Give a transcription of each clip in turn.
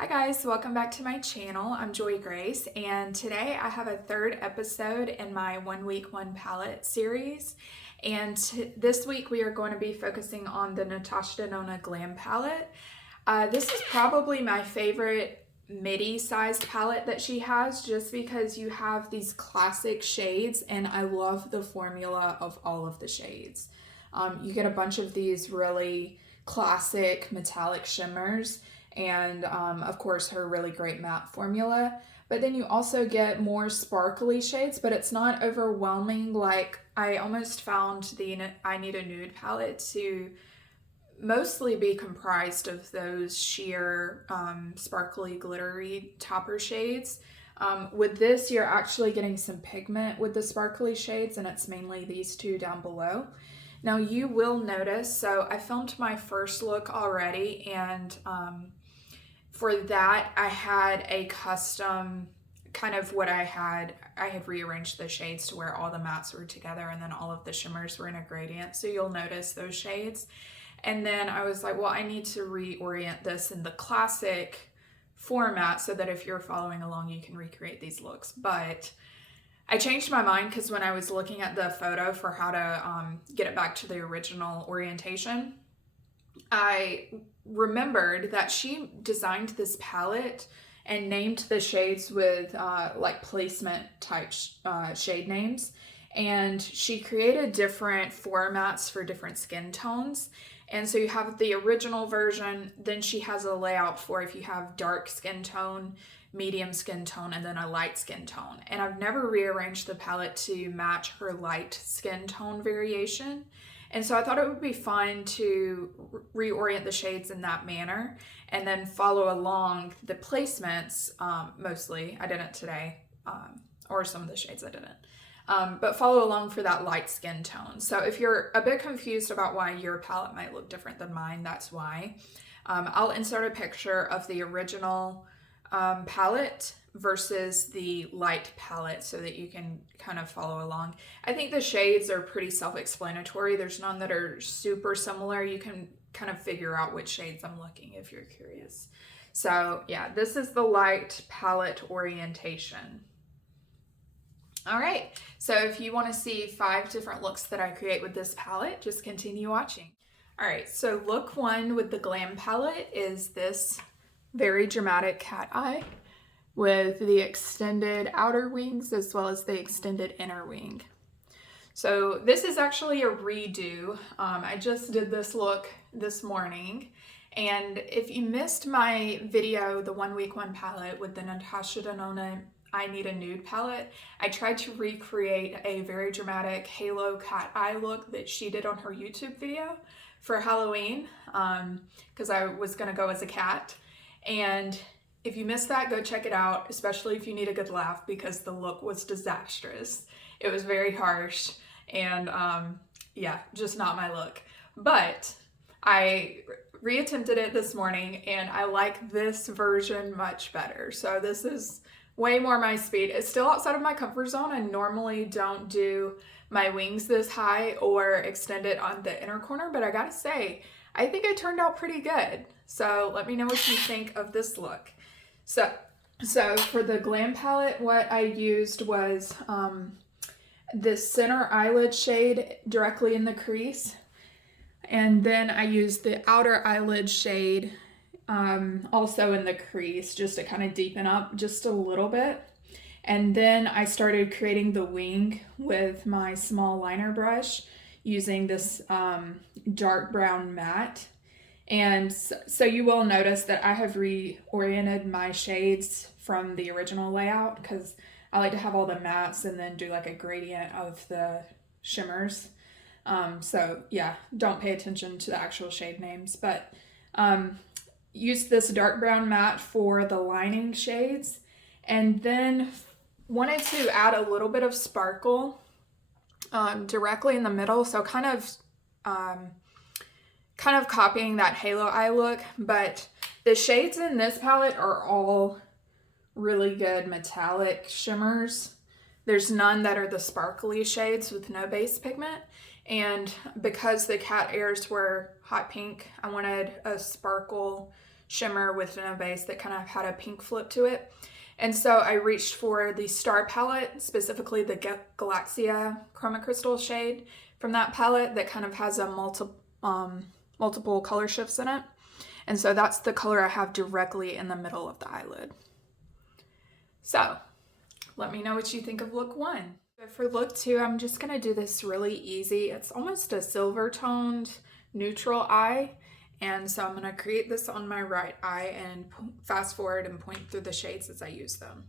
Hi guys, welcome back to my channel. I'm Joy Grace, and today I have a third episode in my 1 week 1 palette series. And this week we are going to be focusing on the Natasha Denona Glam palette. This is probably my favorite midi sized palette that she has, just because you have these classic shades and I love the formula of all of the shades. You get a bunch of these really classic metallic shimmers and of course her really great matte formula, but then you also get more sparkly shades, but it's not overwhelming. Like, I almost found the I Need a Nude palette to mostly be comprised of those sheer sparkly glittery topper shades. With this, you're actually getting some pigment with the sparkly shades, and it's mainly these two down below. Now you will notice, so I filmed my first look already, and for that I had a custom kind of what I had rearranged the shades to where all the mattes were together and then all of the shimmers were in a gradient, so you'll notice those shades. And then I was like, well, I need to reorient this in the classic format so that if you're following along you can recreate these looks. But I changed my mind because when I was looking at the photo for how to get it back to the original orientation, I remembered that she designed this palette and named the shades with like placement type shade names. And she created different formats for different skin tones. And so you have the original version, then she has a layout for if you have dark skin tone, medium skin tone, and then a light skin tone. And I've never rearranged the palette to match her light skin tone variation. And so I thought it would be fun to reorient the shades in that manner and then follow along the placements. Mostly, I didn't today, or some of the shades I didn't. But follow along for that light skin tone. So if you're a bit confused about why your palette might look different than mine, that's why. I'll insert a picture of the original palette versus the light palette so that you can kind of follow along. I think the shades are pretty self-explanatory. There's none that are super similar. You can kind of figure out which shades I'm looking if you're curious. So yeah, this is the light palette orientation. All right, so if you want to see 5 different looks that I create with this palette, just continue watching. All right, so look 1 with the Glam palette is this very dramatic cat eye with the extended outer wings as well as the extended inner wing. So this is actually a redo. I just did this look this morning. And if you missed my video, the 1 week 1 palette with the Natasha Denona I Need a Nude palette, I tried to recreate a very dramatic halo cat eye look that she did on her YouTube video for Halloween, because I was gonna go as a cat. And if you missed that, go check it out, especially if you need a good laugh, because the look was disastrous. It was very harsh and yeah, just not my look. But I reattempted it this morning and I like this version much better. So this is way more my speed. It's still outside of my comfort zone. I normally don't do my wings this high or extend it on the inner corner, but I gotta say, I think it turned out pretty good. So let me know what you think of this look. So for the Glam palette, what I used was this center eyelid shade directly in the crease. And then I used the outer eyelid shade also in the crease, just to kind of deepen up just a little bit. And then I started creating the wing with my small liner brush using this dark brown matte. And so you will notice that I have reoriented my shades from the original layout because I like to have all the mattes and then do like a gradient of the shimmers. So yeah, don't pay attention to the actual shade names, but use this dark brown matte for the lining shades, and then wanted to add a little bit of sparkle directly in the middle, so kind of copying that halo eye look. But the shades in this palette are all really good metallic shimmers. There's none that are the sparkly shades with no base pigment. And because the cat ears were hot pink, I wanted a sparkle shimmer with no base that kind of had a pink flip to it. And so I reached for the Star palette, specifically the Galaxia Chroma Crystal shade from that palette that kind of has a multiple color shifts in it. And so that's the color I have directly in the middle of the eyelid. So let me know what you think of look 1. For look 2, I'm just going to do this really easy. It's almost a silver toned neutral eye. And so I'm going to create this on my right eye and fast forward and point through the shades as I use them.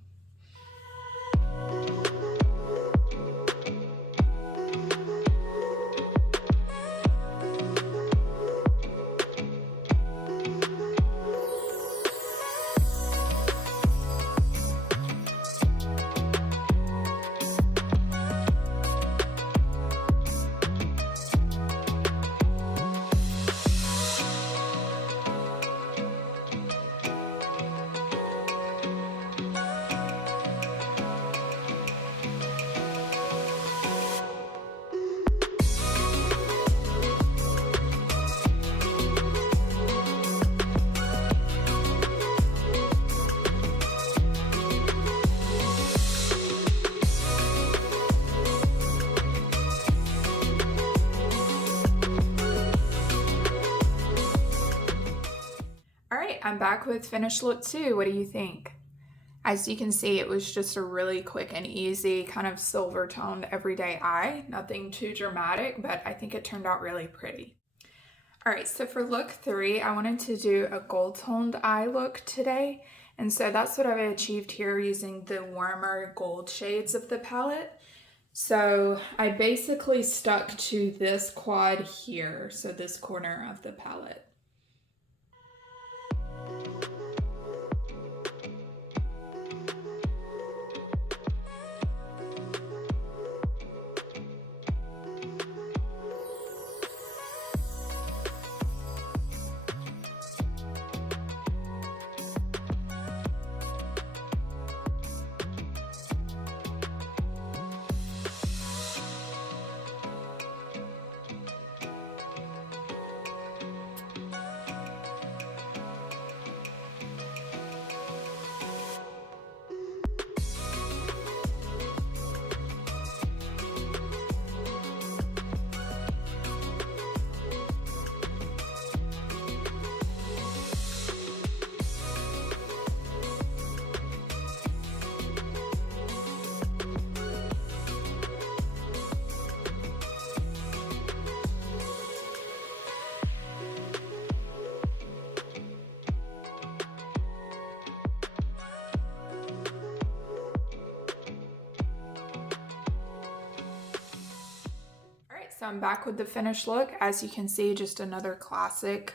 I'm back with finished look 2. What do you think? As you can see, it was just a really quick and easy kind of silver toned everyday eye. Nothing too dramatic, but I think it turned out really pretty. All right, so for look 3, I wanted to do a gold toned eye look today. And so that's what I've achieved here using the warmer gold shades of the palette. So I basically stuck to this quad here, so this corner of the palette. So I'm back with the finished look. As you can see, just another classic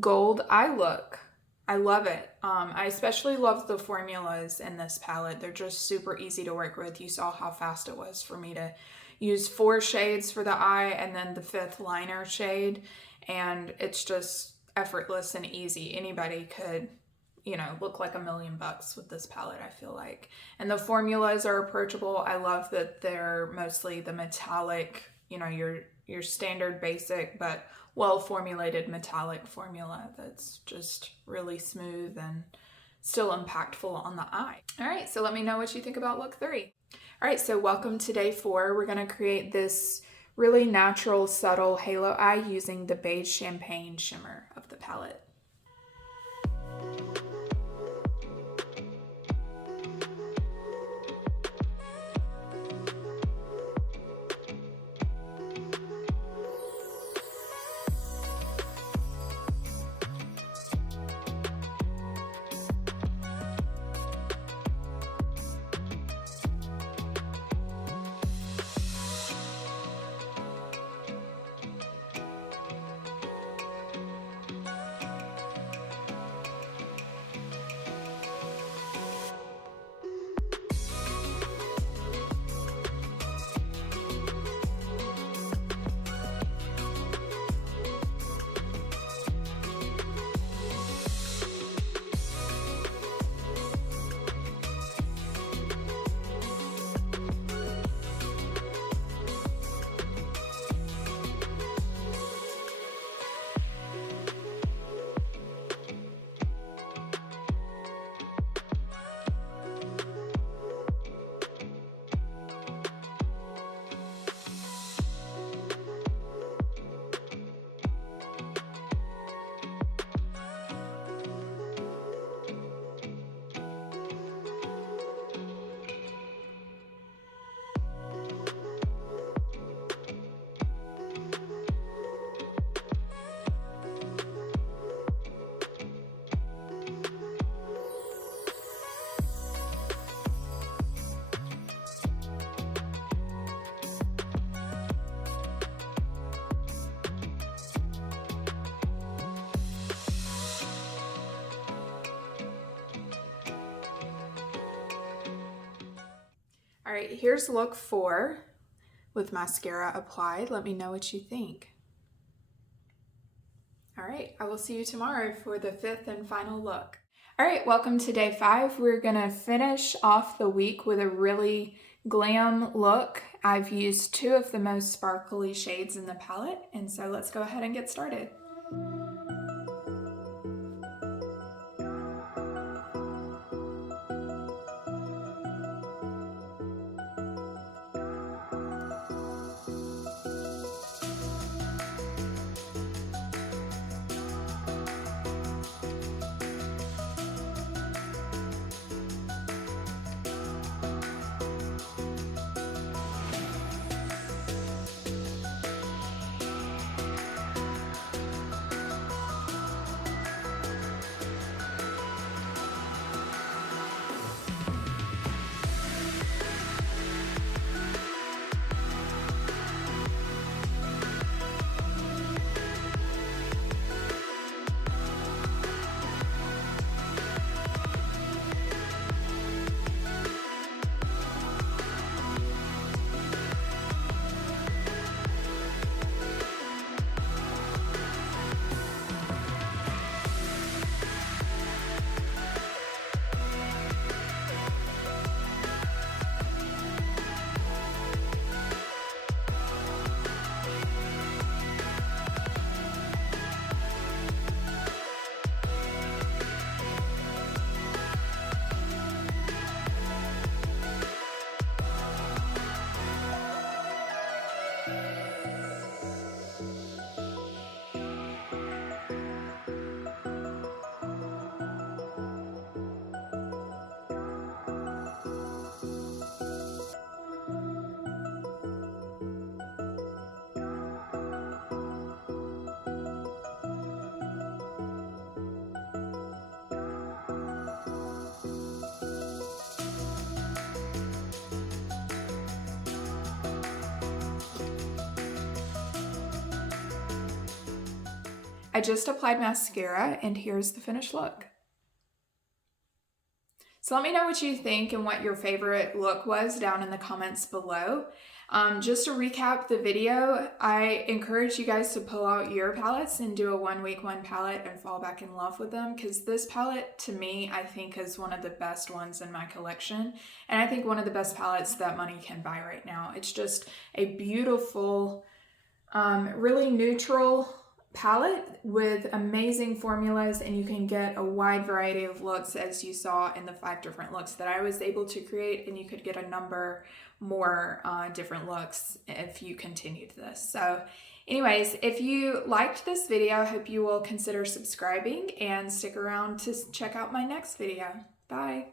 gold eye look. I love it. I especially love the formulas in this palette. They're just super easy to work with. You saw how fast it was for me to use 4 shades for the eye and then the 5th liner shade. And it's just effortless and easy. Anybody could, you know, look like $1,000,000 with this palette, I feel like. And the formulas are approachable. I love that they're mostly the metallic, you know, your standard basic but well formulated metallic formula that's just really smooth and still impactful on the eye. All right, so let me know what you think about look 3. All right, so welcome to day 4. We're going to create this really natural, subtle halo eye using the beige champagne shimmer of the palette. All right, here's look 4 with mascara applied. Let me know what you think. All right, I will see you tomorrow for the 5th and final look. All right, welcome to day 5. We're gonna finish off the week with a really glam look. I've used 2 of the most sparkly shades in the palette, and so let's go ahead and get started. I just applied mascara, and here's the finished look. So let me know what you think and what your favorite look was down in the comments below. Just to recap the video, I encourage you guys to pull out your palettes and do a 1 week 1 palette and fall back in love with them, because this palette to me I think is one of the best ones in my collection, and I think one of the best palettes that money can buy right now. It's just a beautiful, really neutral palette with amazing formulas, and you can get a wide variety of looks, as you saw in the 5 different looks that I was able to create, and you could get a number more different looks if you continued this. So anyways, if you liked this video, I hope you will consider subscribing and stick around to check out my next video. Bye.